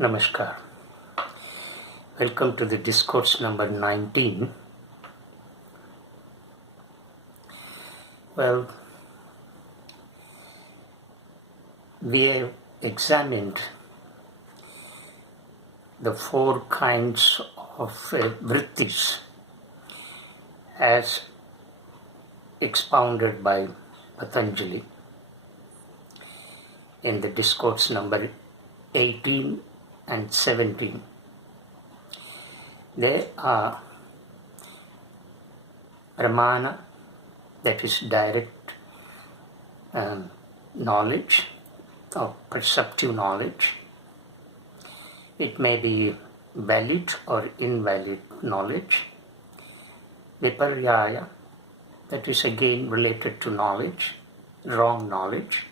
Namaskar. Welcome to the Discourse number 19. Well, we have examined the four kinds of vrittis as expounded by Patanjali in the Discourse number 18 and 17. They are pramana, that is direct knowledge or perceptive knowledge. It may be valid or invalid knowledge. Viparyaya, that is again related to knowledge, wrong knowledge.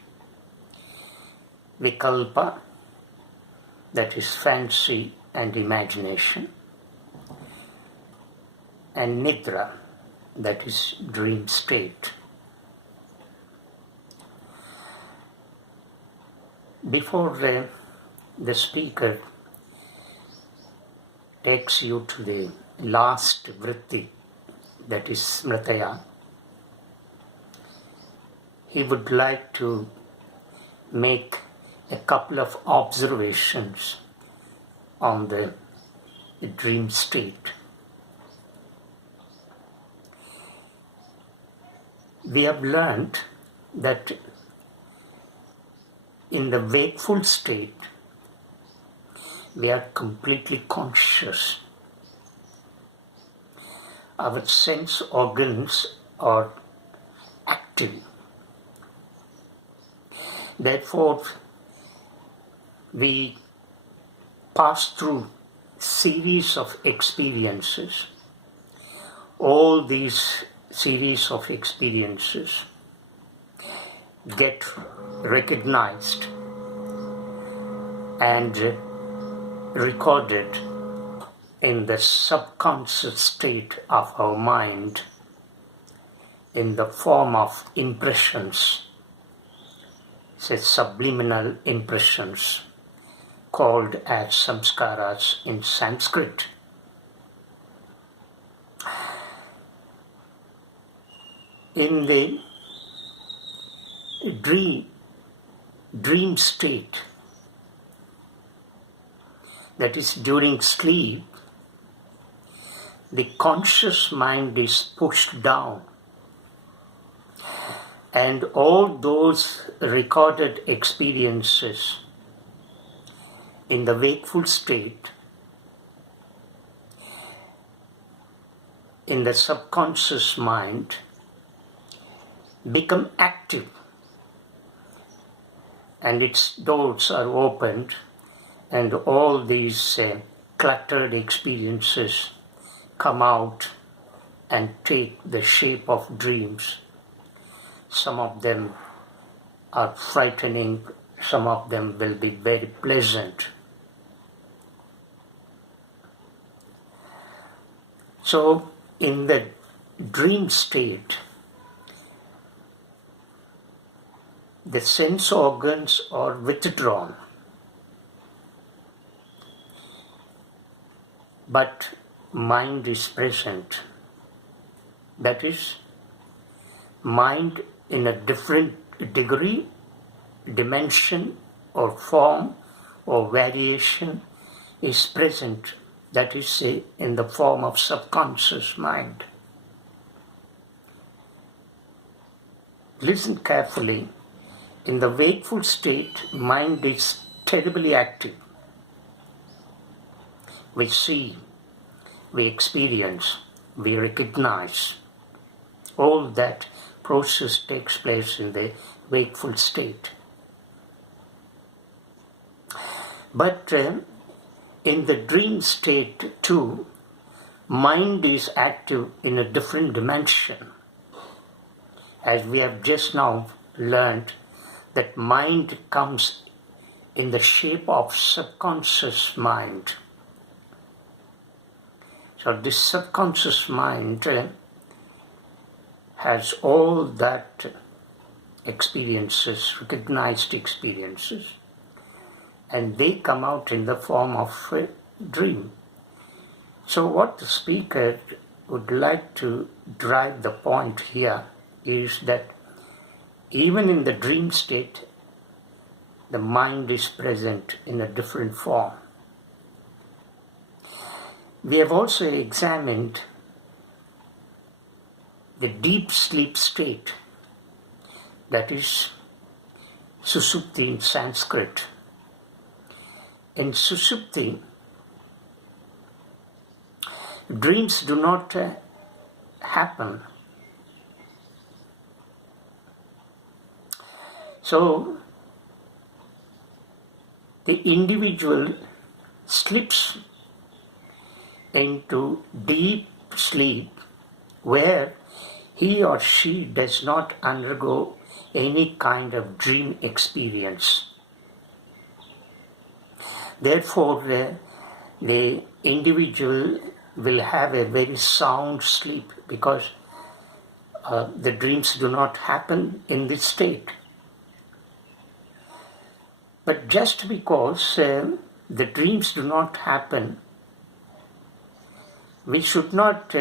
Vikalpa, that is fancy and imagination. And Nidra, that is dream state. Before the speaker takes you to the last vritti, that is Smrtaya, he would like to make a couple of observations on the dream state. We have learned that in the wakeful state, we are completely conscious. Our sense organs are active. Therefore, we pass through series of experiences. All these series of experiences get recognized and recorded in the subconscious state of our mind in the form of impressions, say subliminal impressions, called as samskaras in Sanskrit. In the dream state, that is during sleep, the conscious mind is pushed down, and all those recorded experiences in the wakeful state, in the subconscious mind, become active, and its doors are opened, and all these cluttered experiences come out and take the shape of dreams. Some of them are frightening, some of them will be very pleasant. So, in the dream state, the sense organs are withdrawn, but mind is present. That is, mind in a different degree, dimension or form or variation is present. That is, say, in the form of subconscious mind. Listen carefully. In the wakeful state, mind is terribly active. We see, we experience, we recognize. All that process takes place in the wakeful state. But in the dream state too, mind is active in a different dimension. As we have just now learned, that mind comes in the shape of subconscious mind. So this subconscious mind has all that experiences, recognized experiences, and they come out in the form of a dream. So what the speaker would like to drive the point here is that even in the dream state, the mind is present in a different form. We have also examined the deep sleep state, that is Susupti in Sanskrit. In Susupti, dreams do not happen. So, the individual slips into deep sleep where he or she does not undergo any kind of dream experience. Therefore, the individual will have a very sound sleep because the dreams do not happen in this state. But just because the dreams do not happen, we should not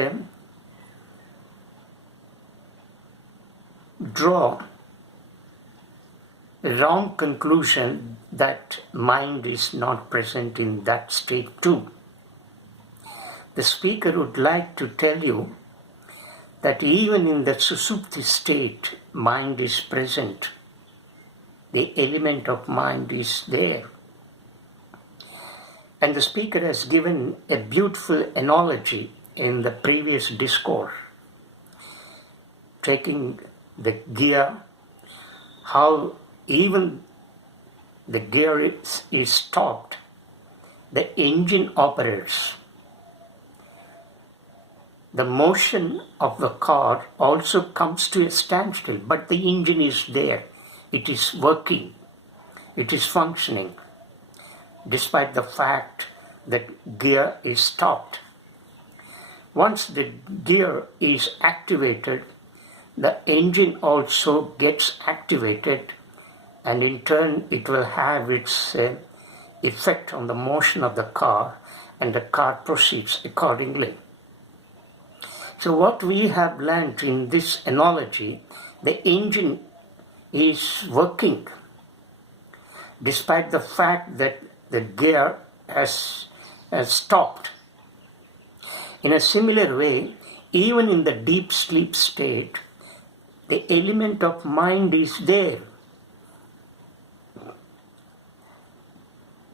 draw a wrong conclusion that mind is not present in that state too. The speaker would like to tell you that even in the Susupti state, mind is present. The element of mind is there. And the speaker has given a beautiful analogy in the previous discourse, taking the gear, how even the gear is stopped, the engine operates. The motion of the car also comes to a standstill, but the engine is there. It is working. It is functioning, despite the fact that gear is stopped. Once the gear is activated, the engine also gets activated, and in turn it will have its effect on the motion of the car, and the car proceeds accordingly. So what we have learnt in this analogy, the engine is working despite the fact that the gear has stopped. In a similar way, even in the deep sleep state, the element of mind is there.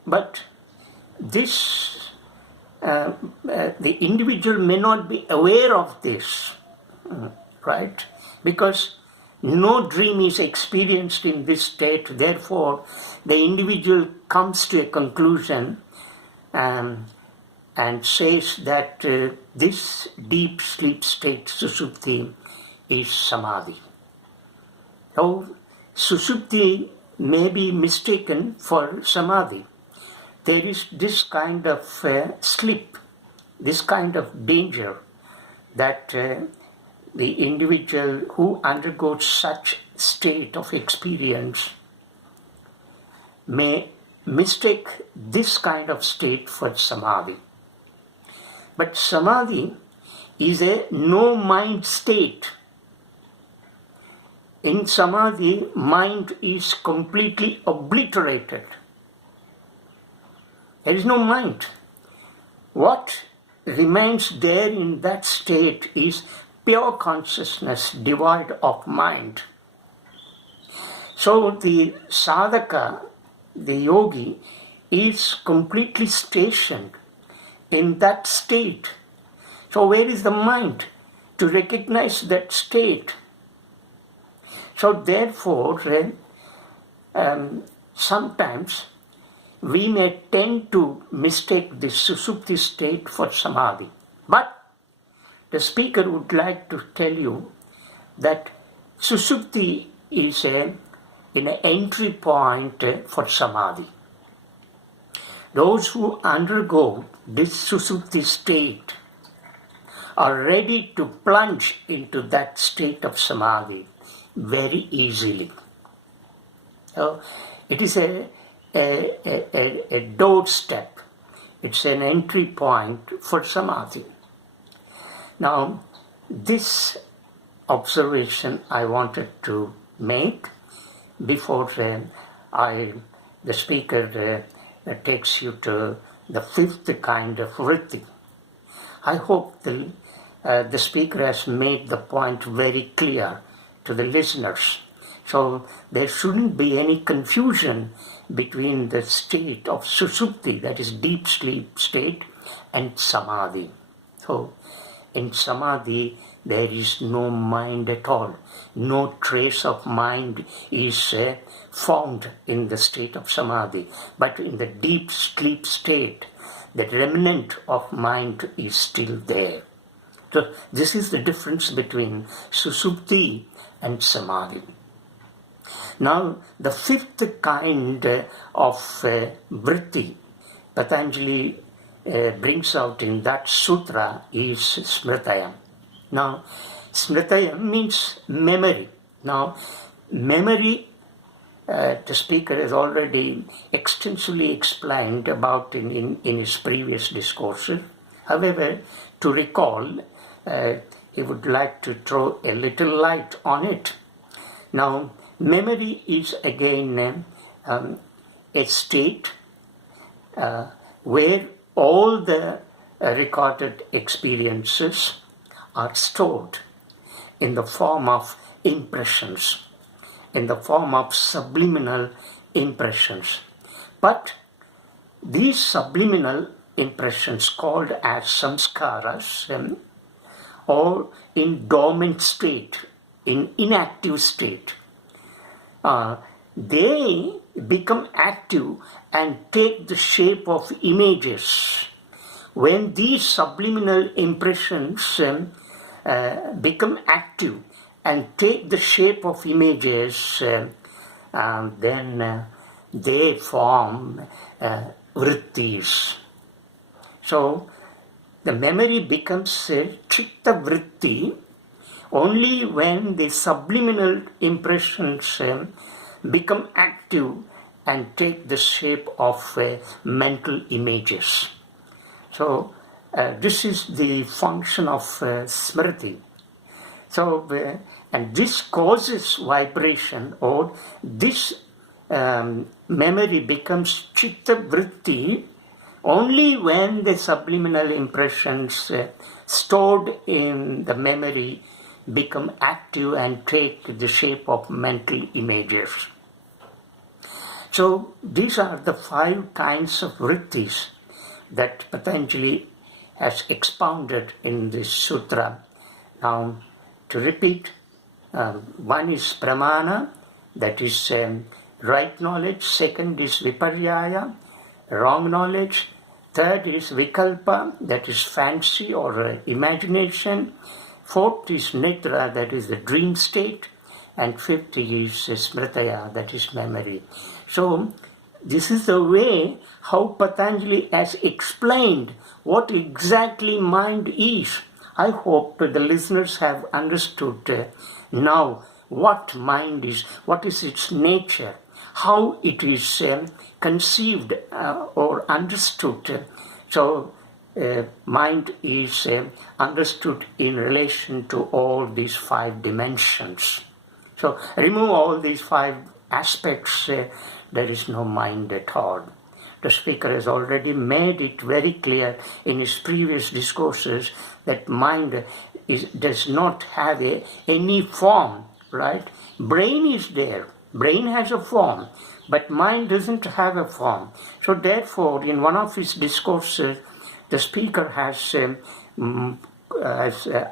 But this, the individual may not be aware of this, right? Because no dream is experienced in this state. Therefore, the individual comes to a conclusion and says that this deep sleep state, Susupti, is samadhi. So, Susupti may be mistaken for samadhi. There is this kind of slip, this kind of danger that the individual who undergoes such state of experience may mistake this kind of state for samadhi. But samadhi is a no-mind state. In samadhi, mind is completely obliterated. There is no mind. What remains there in that state is pure consciousness devoid of mind. So the sadhaka, the yogi, is completely stationed in that state. So where is the mind to recognize that state? So therefore, sometimes we may tend to mistake the Susupti state for samadhi. But the speaker would like to tell you that Susupti is an entry point for samadhi. Those who undergo this Susupti state are ready to plunge into that state of samadhi very easily. So it is a a doorstep. It's an entry point for samadhi. Now, this observation I wanted to make before the speaker takes you to the fifth kind of vritti. I hope the speaker has made the point very clear to the listeners. So there shouldn't be any confusion between the state of susupti, that is deep sleep state, and samadhi. So in samadhi, there is no mind at all. No trace of mind is found in the state of samadhi. But in the deep sleep state, the remnant of mind is still there. So this is the difference between susupti and samadhi. Now, the fifth kind of vritti Patanjali brings out in that sutra is Smrtaya. Now, Smrtaya means memory. Now, memory, the speaker has already extensively explained about in his previous discourses. However, to recall, he would like to throw a little light on it. Now, memory is again a state where all the recorded experiences are stored in the form of impressions, in the form of subliminal impressions. But these subliminal impressions, called as samskaras, or in dormant state, in inactive state, they become active and take the shape of images. When these subliminal impressions become active and take the shape of images, then they form vrittis. So the memory becomes a chitta vritti only when the subliminal impressions become active and take the shape of mental images. So this is the function of smriti. So and this causes vibration, or this memory becomes chitta vritti only when the subliminal impressions stored in the memory become active and take the shape of mental images. So these are the 5 kinds of vrittis that Patanjali has expounded in this sutra. Now, to repeat, one is pramana, that is right knowledge. Second is viparyaya, wrong knowledge. Third is vikalpa, that is fancy or imagination. Fourth is nirodhah, that is the dream state. And fifth is smrtaya, that is memory. So this is the way how Patanjali has explained what exactly mind is. I hope the listeners have understood now what mind is, what is its nature, how it is conceived or understood. So mind is understood in relation to all these 5 dimensions. So remove all these 5 aspects, there is no mind at all. The speaker has already made it very clear in his previous discourses that mind does not have any form, right? Brain is there. Brain has a form, but mind doesn't have a form. So therefore, in one of his discourses, the speaker has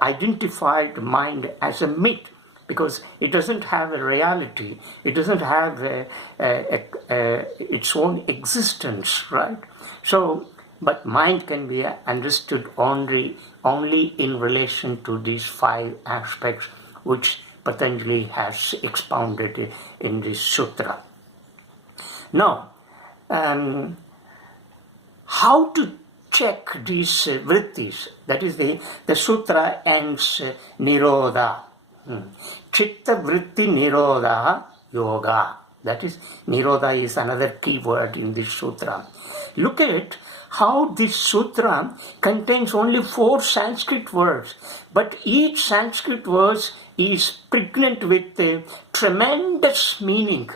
identified mind as a myth, because it doesn't have a reality, it doesn't have its own existence, right? So, but mind can be understood only in relation to these 5 aspects which Patanjali has expounded in this sutra. Now, how to check these vrittis? That is, the sutra ends Nirodhah. Chitta vritti nirodha yoga. That is, Nirodha is another key word in this sutra. Look at how this sutra contains only 4 Sanskrit words, but each Sanskrit verse is pregnant with a tremendous meaning.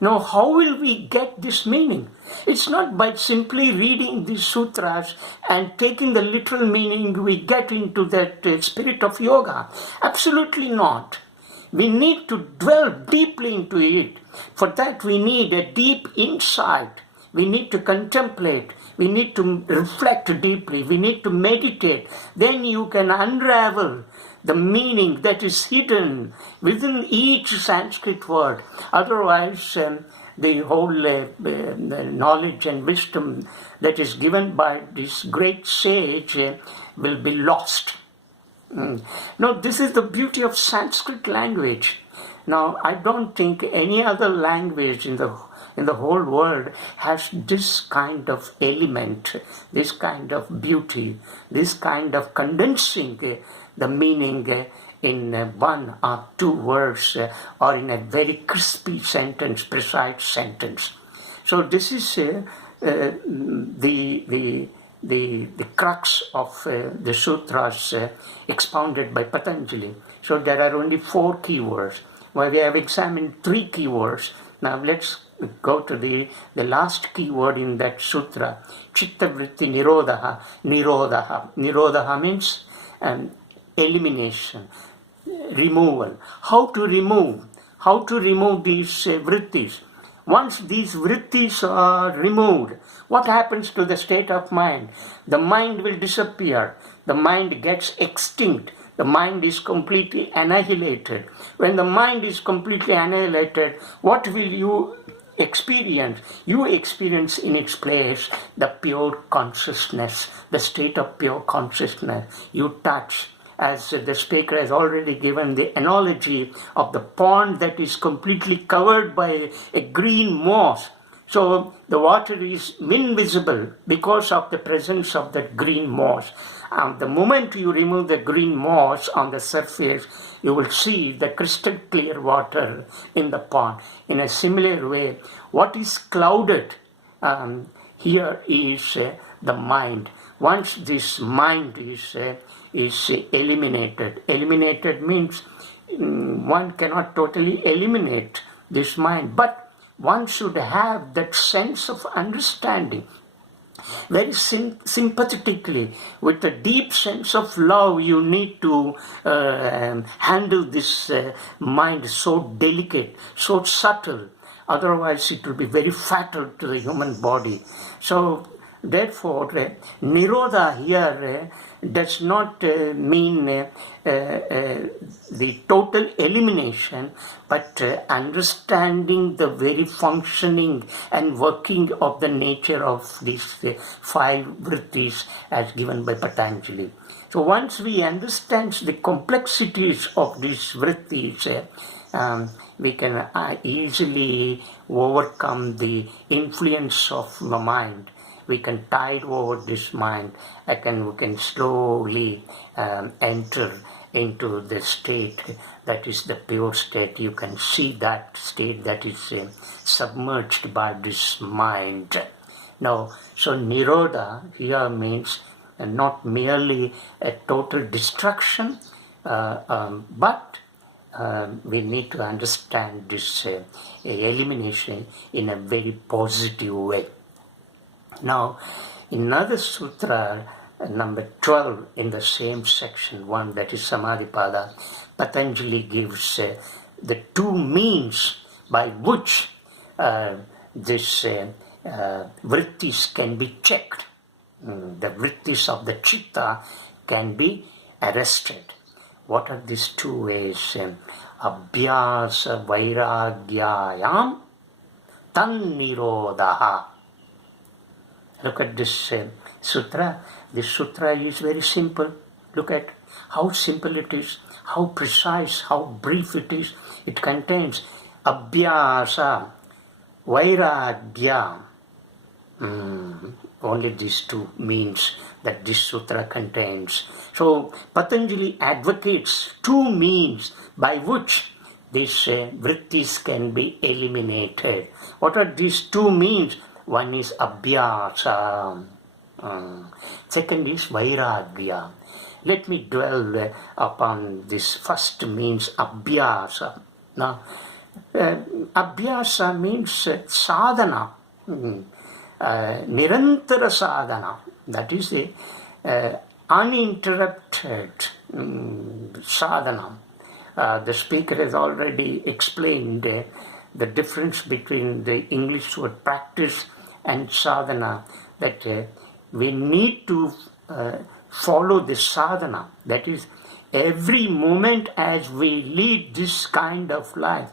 Now, how will we get this meaning? It's not by simply reading these sutras and taking the literal meaning we get into that spirit of yoga. Absolutely not. We need to dwell deeply into it. For that, we need a deep insight. We need to contemplate. We need to reflect deeply. We need to meditate. Then you can unravel the meaning that is hidden within each Sanskrit word. Otherwise, the whole knowledge and wisdom that is given by this great sage will be lost. Now, this is the beauty of Sanskrit language. Now, I don't think any other language in the whole world has this kind of element, this kind of beauty, this kind of condensing the meaning in 1 or 2 words or in a very crispy sentence, precise sentence. So this is the crux of the sutras expounded by Patanjali. So there are only 4 keywords. Well, we have examined 3 keywords. Now let's go to the last keyword in that sutra, Chitta Vritti Nirodhah. Nirodhah means elimination, removal. How to remove these vrittis? Once these vrittis are removed, what happens to the state of mind? The mind will disappear. The mind gets extinct. The mind is completely annihilated. When the mind is completely annihilated, what will you experience? You experience in its place the pure consciousness, the state of pure consciousness. You touch, as the speaker has already given the analogy of the pond that is completely covered by a green moss. So the water is invisible because of the presence of that green moss. The moment you remove the green moss on the surface, you will see the crystal clear water in the pond. In a similar way, what is clouded here is the mind. Once this mind is eliminated. Eliminated means one cannot totally eliminate this mind, but one should have that sense of understanding. Very sympathetically, with a deep sense of love, you need to handle this mind so delicate, so subtle. Otherwise, it will be very fatal to the human body. So, therefore, Nirodha here does not mean the total elimination, but understanding the very functioning and working of the nature of these 5 vrittis as given by Patanjali. So once we understand the complexities of these vrittis, we can easily overcome the influence of the mind. We can tide over this mind. We can slowly enter into the state that is the pure state. You can see that state that is submerged by this mind. Now, so Nirodha here means not merely a total destruction, but we need to understand this elimination in a very positive way. Now, in another sutra, number 12 in the same section 1, that is Samadhipada, Patanjali gives the 2 means by which this vrittis can be checked. The vrittis of the chitta can be arrested. What are these 2 ways? Abhyasa Vairagyayam Tan Nirodhah. Look at this sutra. This sutra is very simple. Look at how simple it is, how precise, how brief it is. It contains Abhyasa, Vairagya. Only these 2 means that this sutra contains. So Patanjali advocates 2 means by which these vrittis can be eliminated. What are these two means? One is Abhyasa. Second is Viragya. Let me dwell upon this first means Abhyasa. Now, Abhyasa means sadhana, nirantara sadhana. That is the uninterrupted sadhana. The speaker has already explained the difference between the English word practice and sadhana, that we need to follow the sadhana. That is, every moment as we lead this kind of life,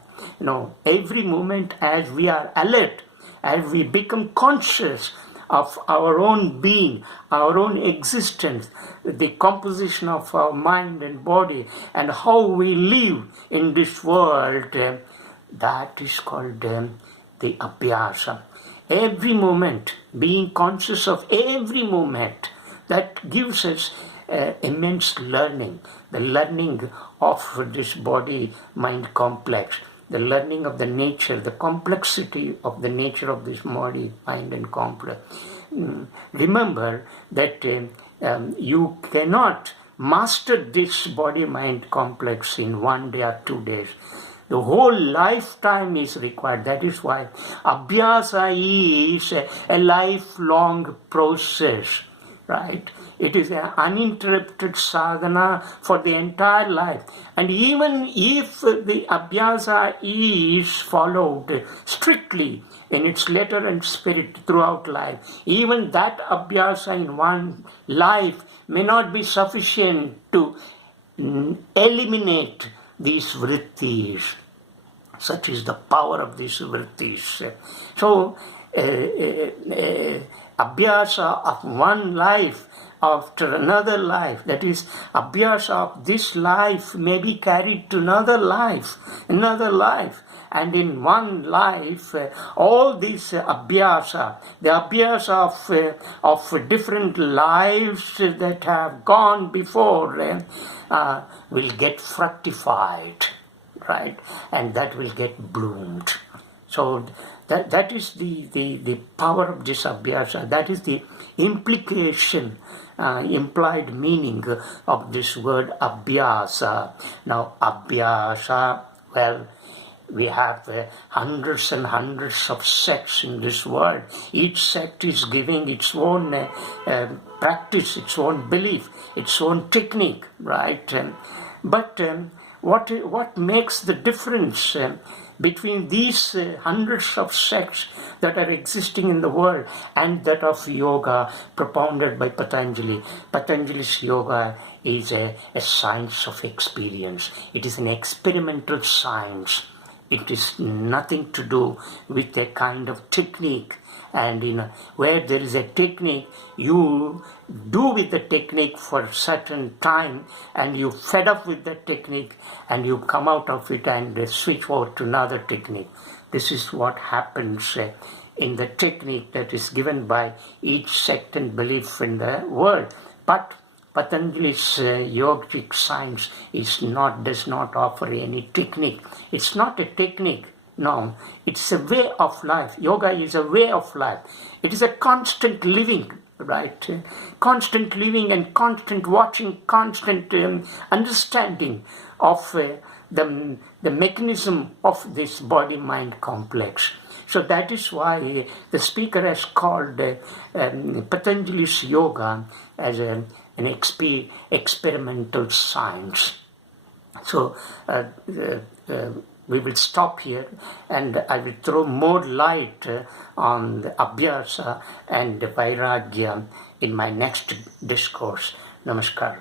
every moment as we are alert, as we become conscious of our own being, our own existence, the composition of our mind and body, and how we live in this world, that is called the Abhyasa. Every moment, being conscious of every moment, that gives us immense learning, the learning of this body-mind complex, the learning of the nature, the complexity of the nature of this body, mind and complex. Remember that you cannot master this body-mind complex in 1 day or 2 days. The whole lifetime is required. That is why Abhyasa is a lifelong process, right? It is an uninterrupted sadhana for the entire life. And even if the Abhyasa is followed strictly in its letter and spirit throughout life, even that Abhyasa in one life may not be sufficient to eliminate these vrittis. Such is the power of these vrittis. So, Abhyasa of one life after another life, that is, Abhyasa of this life may be carried to another life, and in one life, all these Abhyasa, the Abhyasa of different lives that have gone before, will get fructified, right? And that will get bloomed. So that is the power of this Abhyasa. That is the implication, implied meaning of this word Abhyasa. Now, Abhyasa, well, we have hundreds and hundreds of sects in this world. Each sect is giving its own practice, its own belief, its own technique, right? But what makes the difference between these hundreds of sects that are existing in the world and that of yoga propounded by Patanjali? Patanjali's yoga is a science of experience. It is an experimental science. It is nothing to do with a kind of technique. And where there is a technique, you do with the technique for a certain time, and you fed up with the technique, and you come out of it and switch over to another technique. This is what happens in the technique that is given by each sect and belief in the world. But Patanjali's yogic science does not offer any technique. It's not a technique. No, it's a way of life. Yoga is a way of life. It is a constant living, right? Constant living and constant watching, constant understanding of the mechanism of this body-mind complex. So that is why the speaker has called Patanjali's yoga as an experimental science. So we will stop here, and I will throw more light on the Abhyasa and Vairagya in my next discourse. Namaskar.